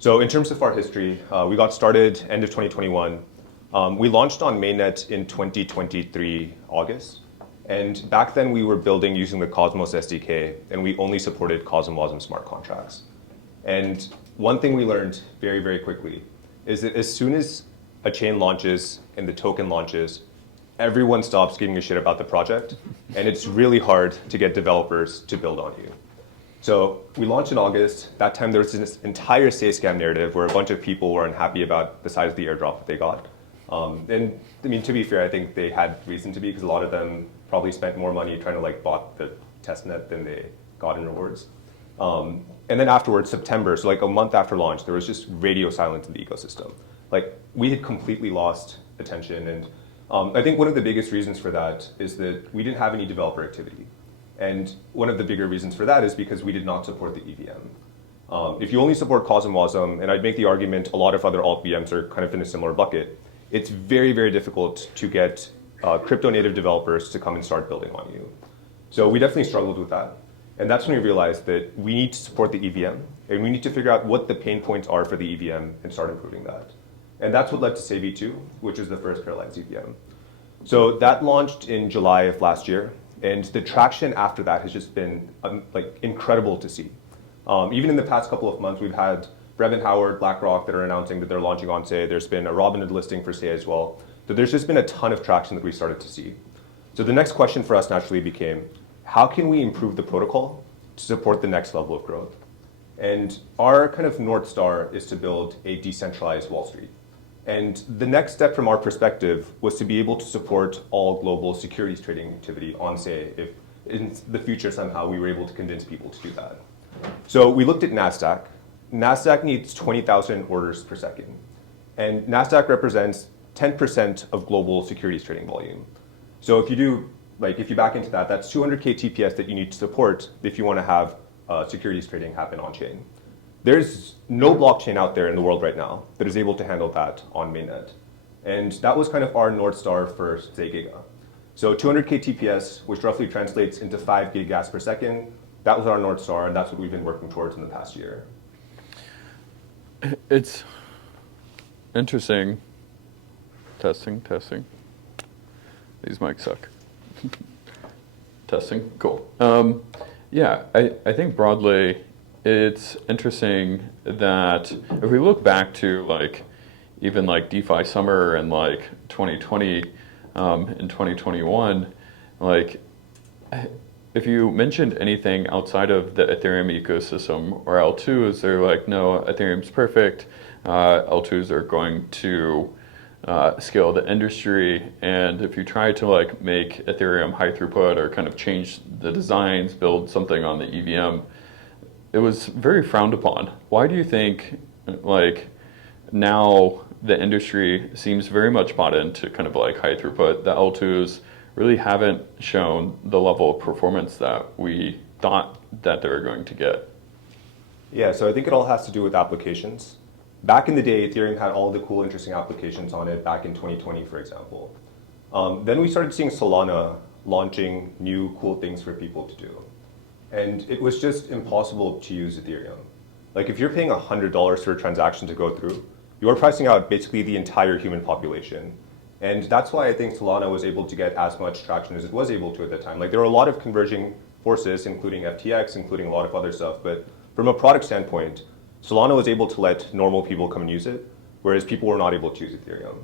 So in terms of our history, we got started end of 2021. We launched on mainnet in 2023 August. And back then we were building using the Cosmos SDK, and we only supported CosmWasm smart contracts. And one thing we learned very, very quickly is that as soon as a chain launches and the token launches, everyone stops giving a shit about the project, and it's really hard to get developers to build on you. So we launched in August. That time there was this entire Sei scam narrative where a bunch of people were unhappy about the size of the airdrop that they got. And I mean, to be fair, I think they had reason to be, because a lot of them probably spent more money trying to like bot the testnet than they got in rewards. And then afterwards, September, so like a month after launch, there was just radio silence in the ecosystem. Like we had completely lost attention. And I think one of the biggest reasons for that is that we didn't have any developer activity. And one of the bigger reasons for that is because we did not support the EVM. If you only support CosmWasm, and I'd make the argument a lot of other alt VMs are kind of in a similar bucket, it's very, very difficult to get crypto native developers to come and start building on you. So we definitely struggled with that. And that's when we realized that we need to support the EVM, and we need to figure out what the pain points are for the EVM and start improving that. And that's what led to Sei V2, which is the first parallelized EVM. So that launched in July of last year, and the traction after that has just been like incredible to see. Even in the past couple of months, we've had Brevin Howard, BlackRock that are announcing that they're launching on Sei. There's been a Robinhood listing for Sei as well. So there's just been a ton of traction that we started to see. So the next question for us naturally became, how can we improve the protocol to support the next level of growth? And our kind of North Star is to build a decentralized Wall Street. And the next step from our perspective was to be able to support all global securities trading activity on Sei if in the future somehow we were able to convince people to do that. So we looked at NASDAQ. NASDAQ needs 20,000 orders per second. And NASDAQ represents 10% of global securities trading volume. So if you do, like if you back into that, that's 200K TPS that you need to support if you want to have securities trading happen on chain. There's no blockchain out there in the world right now that is able to handle that on mainnet. And that was kind of our North Star for Sei Giga. So 200K TPS, which roughly translates into 5 gig gas per second, that was our North Star, and that's what we've been working towards in the past year. It's interesting. Testing. These mics suck. Testing, cool. Yeah, I think broadly, it's interesting that if we look back to like even like DeFi summer and like 2020 and 2021, like if you mentioned anything outside of the Ethereum ecosystem or L2s, they're like, no, Ethereum's perfect. L2s are going to scale the industry, and if you try to like make Ethereum high throughput or kind of change the designs, build something on the EVM, it was very frowned upon. Why do you think like now the industry seems very much bought into kind of like high throughput? The L2s really haven't shown the level of performance that we thought that they were going to get. Yeah, so I think it all has to do with applications. Back in the day, Ethereum had all the cool, interesting applications on it back in 2020, for example. Then we started seeing Solana launching new cool things for people to do. And it was just impossible to use Ethereum. Like if you're paying $100 for a transaction to go through, you're pricing out basically the entire human population. And that's why I think Solana was able to get as much traction as it was able to at that time. Like there were a lot of converging forces, including FTX, including a lot of other stuff. But from a product standpoint, Solana was able to let normal people come and use it, whereas people were not able to use Ethereum.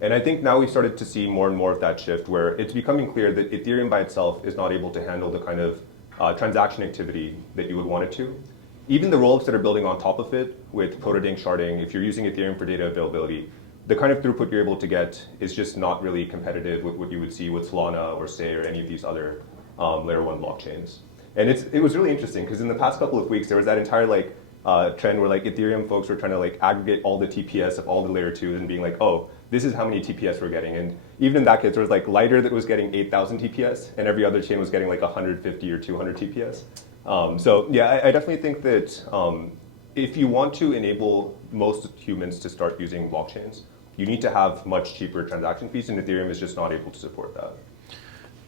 And I think now we've started to see more and more of that shift where it's becoming clear that Ethereum by itself is not able to handle the kind of transaction activity that you would want it to. Even the rollups that are building on top of it with protodink sharding, if you're using Ethereum for data availability, the kind of throughput you're able to get is just not really competitive with what you would see with Solana or Sei or any of these other layer 1 blockchains. And it was really interesting because in the past couple of weeks, there was that entire like trend where like Ethereum folks were trying to like aggregate all the TPS of all the layer 2s and being like, oh, this is how many TPS we're getting. And even in that case, there was like Lighter that was getting 8,000 TPS and every other chain was getting like 150 or 200 TPS. So yeah, I definitely think that if you want to enable most humans to start using blockchains, you need to have much cheaper transaction fees, and Ethereum is just not able to support that.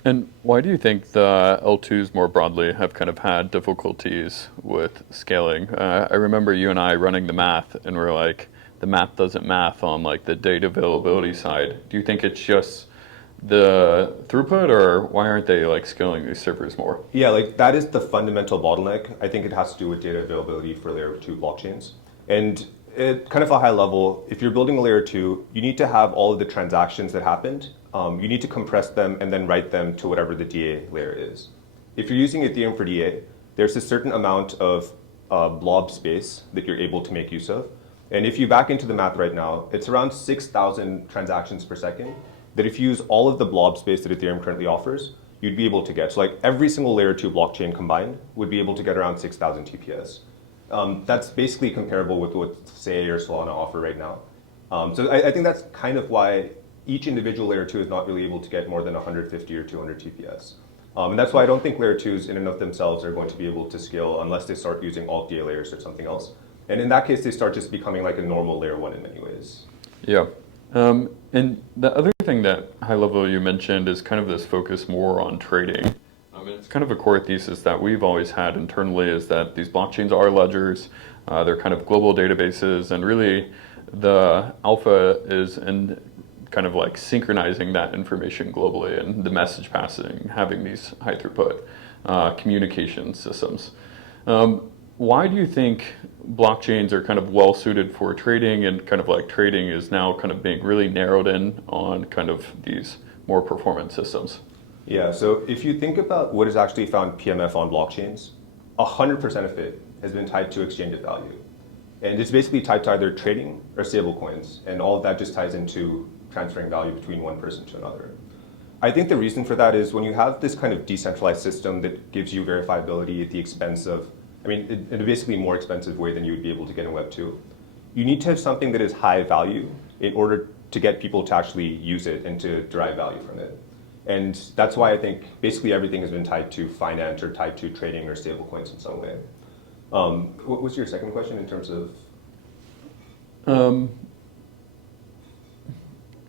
And why do you think the L2s more broadly have kind of had difficulties with scaling? I remember you and I running the math, and we're like, the math doesn't math on like the data availability side. Do you think it's just the throughput, or why aren't they like scaling these servers more? Yeah, like that is the fundamental bottleneck. I think it has to do with data availability for layer 2 blockchains. And at kind of a high level, if you're building a layer 2, you need to have all of the transactions that happened. You need to compress them and then write them to whatever the DA layer is. If you're using Ethereum for DA, there's a certain amount of blob space that you're able to make use of. And if you back into the math right now, it's around 6,000 transactions per second that if you use all of the blob space that Ethereum currently offers, you'd be able to get. So like every single layer 2 blockchain combined would be able to get around 6,000 TPS. That's basically comparable with what Sei or Solana offer right now. So I think that's kind of why each individual layer 2 is not really able to get more than 150 or 200 TPS. And that's why I don't think layer 2s in and of themselves are going to be able to scale unless they start using alt DA layers or something else. And in that case, they start just becoming like a normal layer 1 in many ways. Yeah. And the other thing that high level you mentioned is kind of this focus more on trading. It's kind of a core thesis that we've always had internally is that these blockchains are ledgers, they're kind of global databases, and really the alpha is in kind of like synchronizing that information globally and the message passing, having these high throughput communication systems. Why do you think blockchains are kind of well suited for trading, and kind of like trading is now kind of being really narrowed in on kind of these more performance systems? Yeah, so if you think about what is actually found PMF on blockchains, 100% of it has been tied to exchange of value. And it's basically tied to either trading or stable coins, and all of that just ties into transferring value between one person to another. I think the reason for that is when you have this kind of decentralized system that gives you verifiability at the expense of, in a basically more expensive way than you would be able to get in Web 2, you need to have something that is high value in order to get people to actually use it and to derive value from it. And that's why I think basically everything has been tied to finance or tied to trading or stablecoins in some way. What was your second question in terms of?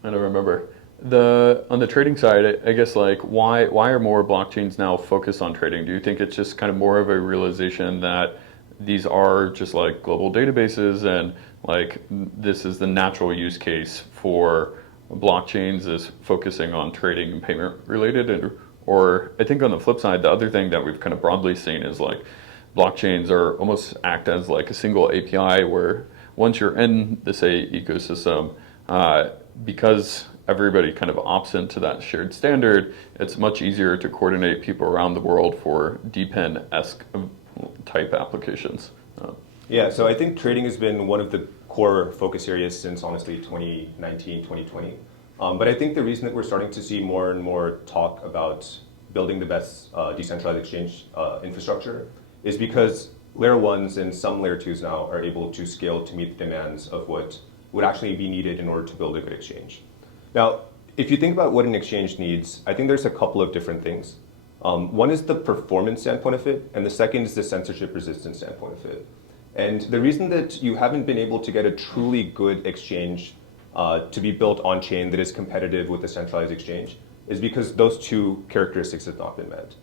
I don't remember. On the trading side, I guess like why are more blockchains now focused on trading? Do you think it's just kind of more of a realization that these are just like global databases and like this is the natural use case for blockchains is focusing on trading and payment related? Or I think on the flip side, the other thing that we've kind of broadly seen is like blockchains are almost act as like a single API where once you're in the Sei ecosystem, because everybody kind of opts into that shared standard, it's much easier to coordinate people around the world for DePIN-esque type applications. Yeah, so I think trading has been one of the core focus areas since honestly 2019, 2020. But I think the reason that we're starting to see more and more talk about building the best decentralized exchange infrastructure is because layer 1s and some layer 2s now are able to scale to meet the demands of what would actually be needed in order to build a good exchange. Now, if you think about what an exchange needs, I think there's a couple of different things. One is the performance standpoint of it, and the second is the censorship resistance standpoint of it. And the reason that you haven't been able to get a truly good exchange to be built on chain that is competitive with a centralized exchange is because those two characteristics have not been met.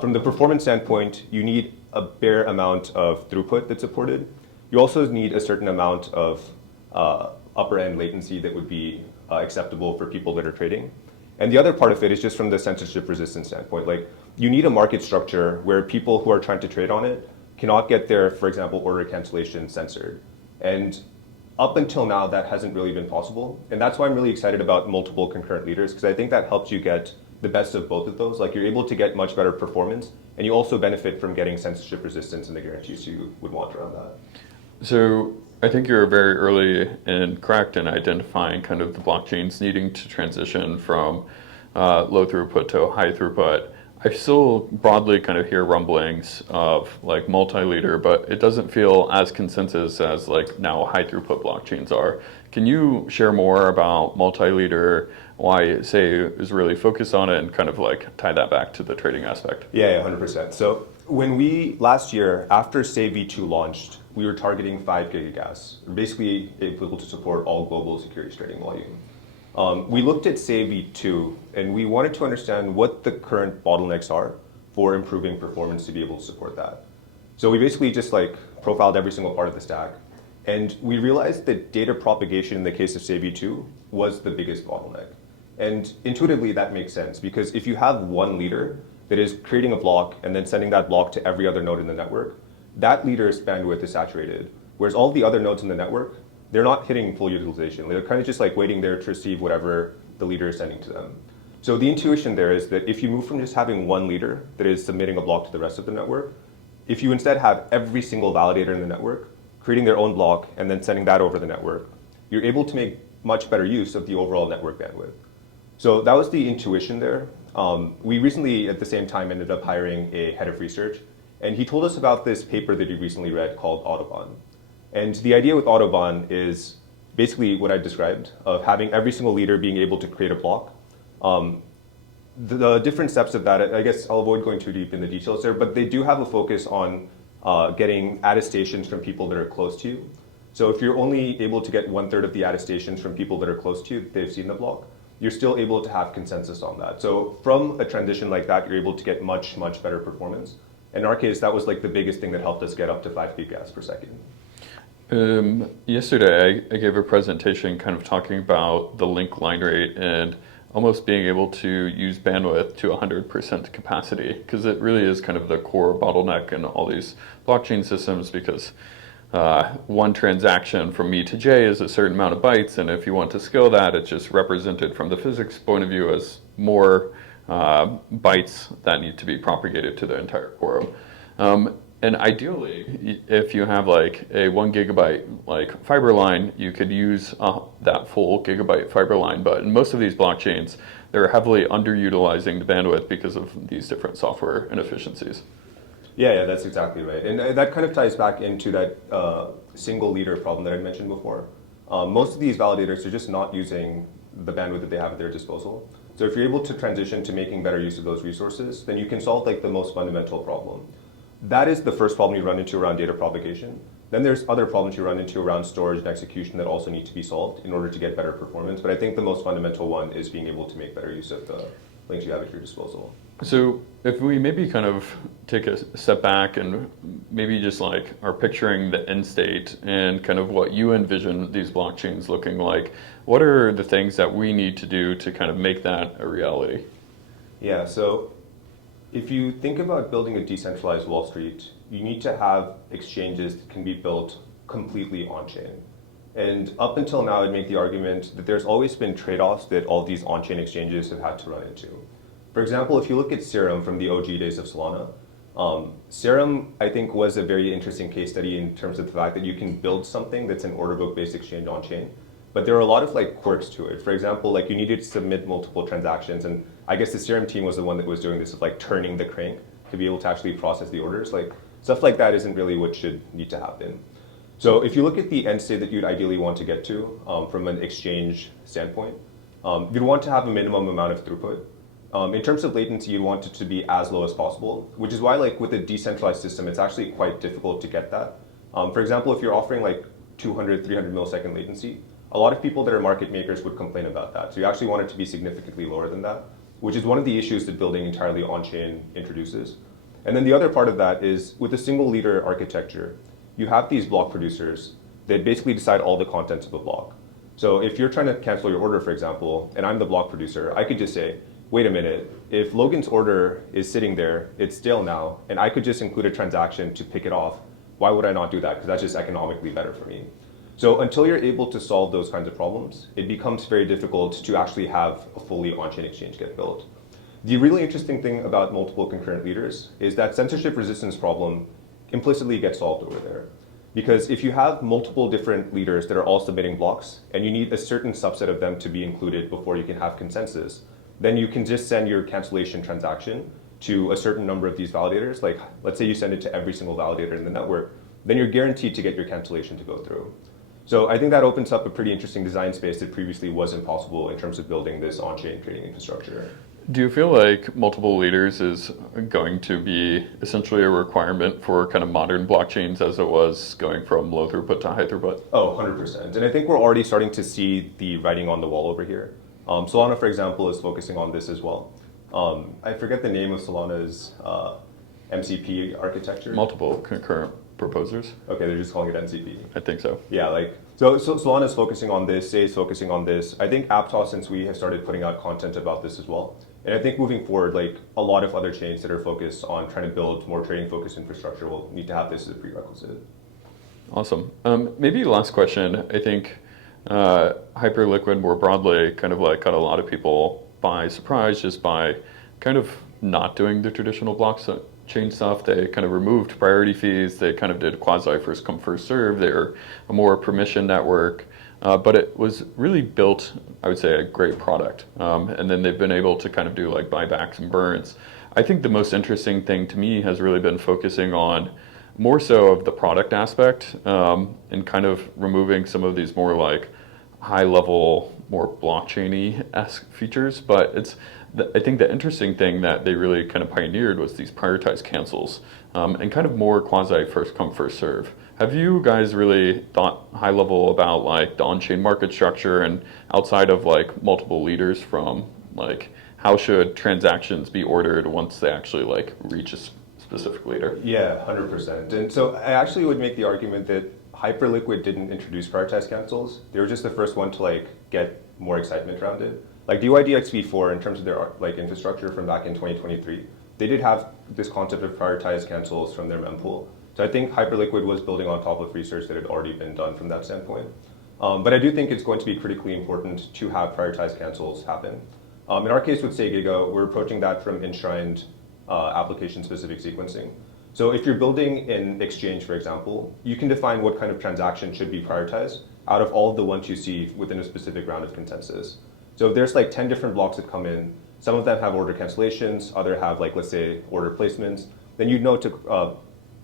From the performance standpoint, you need a bare amount of throughput that's supported. You also need a certain amount of upper end latency that would be acceptable for people that are trading. And the other part of it is just from the censorship resistance standpoint. Like, you need a market structure where people who are trying to trade on it cannot get their, for example, order cancellation censored. And up until now, that hasn't really been possible. And that's why I'm really excited about multiple concurrent leaders, because I think that helps you get the best of both of those. Like, you're able to get much better performance, and you also benefit from getting censorship resistance and the guarantees you would want around that. So I think you're very early and correct in identifying kind of the blockchains needing to transition from low throughput to high throughput. I still broadly kind of hear rumblings of like multi-leader, but it doesn't feel as consensus as like now high throughput blockchains are. Can you share more about multi-leader, why Sei is really focused on it, and kind of like tie that back to the trading aspect? Yeah, 100%. So when we, last year, after Sei V2 launched, we were targeting 5 gigagas, basically able to support all global securities trading volume. we looked at Sei V2 and we wanted to understand what the current bottlenecks are for improving performance to be able to support that. So we basically just like profiled every single part of the stack. And we realized that data propagation in the case of Sei V2 was the biggest bottleneck. And intuitively that makes sense because if you have one leader that is creating a block and then sending that block to every other node in the network, that leader's bandwidth is saturated. Whereas all the other nodes in the network, they're not hitting full utilization. They're kind of just like waiting there to receive whatever the leader is sending to them. So the intuition there is that if you move from just having one leader that is submitting a block to the rest of the network, if you instead have every single validator in the network creating their own block and then sending that over the network, you're able to make much better use of the overall network bandwidth. So that was the intuition there. We recently, at the same time, ended up hiring a head of research, and he told us about this paper that he recently read called Autobahn. And the idea with Autobahn is basically what I described, of having every single leader being able to create a block. The different steps of that, I guess I'll avoid going too deep in the details there, but they do have a focus on getting attestations from people that are close to you. So if you're only able to get 1/3 of the attestations from people that are close to you, that they've seen the block, you're still able to have consensus on that. So from a transition like that, you're able to get much, much better performance. In our case, that was like the biggest thing that helped us get up to 5 gigas per second. Yesterday, I gave a presentation kind of talking about the link line rate and almost being able to use bandwidth to 100% capacity, because it really is kind of the core bottleneck in all these blockchain systems, because one transaction from me to Jay is a certain amount of bytes, and if you want to scale that, it's just represented from the physics point of view as more bytes that need to be propagated to the entire quorum. And ideally, if you have like a 1 gigabyte like fiber line, you could use that full gigabyte fiber line. But in most of these blockchains, they're heavily underutilizing the bandwidth because of these different software inefficiencies. Yeah, that's exactly right. And that kind of ties back into that single leader problem that I mentioned before. Most of these validators are just not using the bandwidth that they have at their disposal. So if you're able to transition to making better use of those resources, then you can solve like the most fundamental problem. That is the first problem you run into around data propagation. Then there's other problems you run into around storage and execution that also need to be solved in order to get better performance. But I think the most fundamental one is being able to make better use of the links you have at your disposal. So if we maybe kind of take a step back and maybe just like are picturing the end state and kind of what you envision these blockchains looking like, what are the things that we need to do to kind of make that a reality? Yeah, so if you think about building a decentralized Wall Street, you need to have exchanges that can be built completely on-chain. And up until now, I'd make the argument that there's always been trade-offs that all these on-chain exchanges have had to run into. For example, if you look at Serum from the OG days of Solana, Serum, I think, was a very interesting case study in terms of the fact that you can build something that's an order book-based exchange on-chain, but there are a lot of like quirks to it. For example, like you needed to submit multiple transactions, and I guess the Serum team was the one that was doing this of like turning the crank to be able to actually process the orders. Like stuff like that isn't really what should need to happen. So if you look at the end state that you'd ideally want to get to from an exchange standpoint, you'd want to have a minimum amount of throughput. In terms of latency, you'd want it to be as low as possible, which is why like with a decentralized system, it's actually quite difficult to get that. For example, if you're offering like 200, 300 millisecond latency, a lot of people that are market makers would complain about that. So you actually want it to be significantly lower than that, which is one of the issues that building entirely on-chain introduces. And then the other part of that is with a single leader architecture, you have these block producers that basically decide all the contents of a block. So if you're trying to cancel your order, for example, and I'm the block producer, I could just say, wait a minute, if Logan's order is sitting there, it's stale now, and I could just include a transaction to pick it off, why would I not do that? Because that's just economically better for me. So until you're able to solve those kinds of problems, it becomes very difficult to actually have a fully on-chain exchange get built. The really interesting thing about multiple concurrent leaders is that censorship resistance problem implicitly gets solved over there. Because if you have multiple different leaders that are all submitting blocks, and you need a certain subset of them to be included before you can have consensus, then you can just send your cancellation transaction to a certain number of these validators. Like, let's say you send it to every single validator in the network, then you're guaranteed to get your cancellation to go through. So I think that opens up a pretty interesting design space that previously wasn't possible in terms of building this on-chain trading infrastructure. Do you feel like multiple leaders is going to be essentially a requirement for kind of modern blockchains as it was going from low throughput to high throughput? Oh, 100%. And I think we're already starting to see the writing on the wall over here. Solana, for example, is focusing on this as well. I forget the name of Solana's MCP architecture. Multiple concurrent proposers. Okay, they're just calling it MCP. I think so. Yeah, so Solana is focusing on this, Sei is focusing on this. I think Aptos, since we have started putting out content about this as well. And I think moving forward, a lot of other chains that are focused on trying to build more trading-focused infrastructure will need to have this as a prerequisite. Awesome. Maybe last question. I think Hyperliquid more broadly kind of got a lot of people by surprise just by kind of not doing the traditional blockchain stuff. They kind of removed priority fees. They kind of did quasi first come first serve. They're a more permission network. But it was really built, I would say, a great product. And then they've been able to kind of do buybacks and burns. I think the most interesting thing to me has really been focusing on more so of the product aspect and kind of removing some of these more high level, more blockchain-y-esque features. But I think the interesting thing that they really kind of pioneered was these prioritized cancels and kind of more quasi first come first serve. Have you guys really thought high level about the on-chain market structure and outside of multiple leaders from how should transactions be ordered once they actually reach a specific leader? Yeah, 100%. And so I actually would make the argument that Hyperliquid didn't introduce prioritized cancels. They were just the first one to get more excitement around it. DYDX v4, in terms of their infrastructure from back in 2023, they did have this concept of prioritized cancels from their mempool. So I think Hyperliquid was building on top of research that had already been done from that standpoint. But I do think it's going to be critically important to have prioritized cancels happen. In our case with Sei Giga, we're approaching that from enshrined application-specific sequencing. So if you're building an exchange, for example, you can define what kind of transaction should be prioritized out of all of the ones you see within a specific round of consensus. So if there's 10 different blocks that come in, some of them have order cancellations, other have let's say order placements, then you'd know to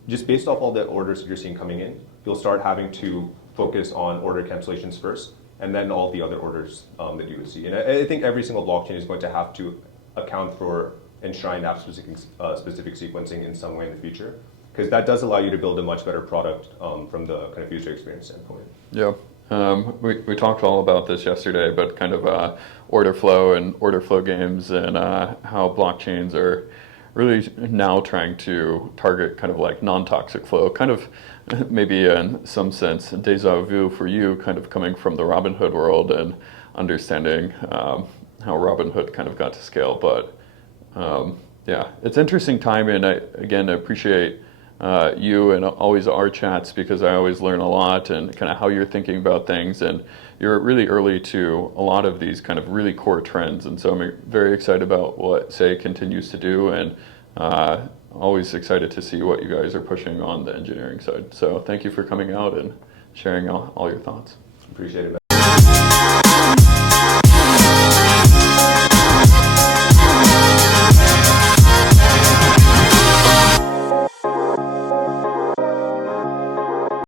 just based off all the orders that you're seeing coming in, you'll start having to focus on order cancellations first, and then all the other orders that you would see. And I think every single blockchain is going to have to account for enshrined app-specific sequencing in some way in the future, because that does allow you to build a much better product from the kind of user experience standpoint. Yeah. We talked all about this yesterday, but kind of order flow and order flow games and how blockchains are really now trying to target kind of non-toxic flow, kind of maybe in some sense deja vu for you, kind of coming from the Robinhood world and understanding how Robinhood kind of got to scale. But yeah, it's interesting time, and I appreciate you and always our chats because I always learn a lot and kind of how you're thinking about things, and you're really early to a lot of these kind of really core trends, and so I'm very excited about what Sei continues to do, and always excited to see what you guys are pushing on the engineering side. So thank you for coming out and sharing all your thoughts. Appreciate it, man.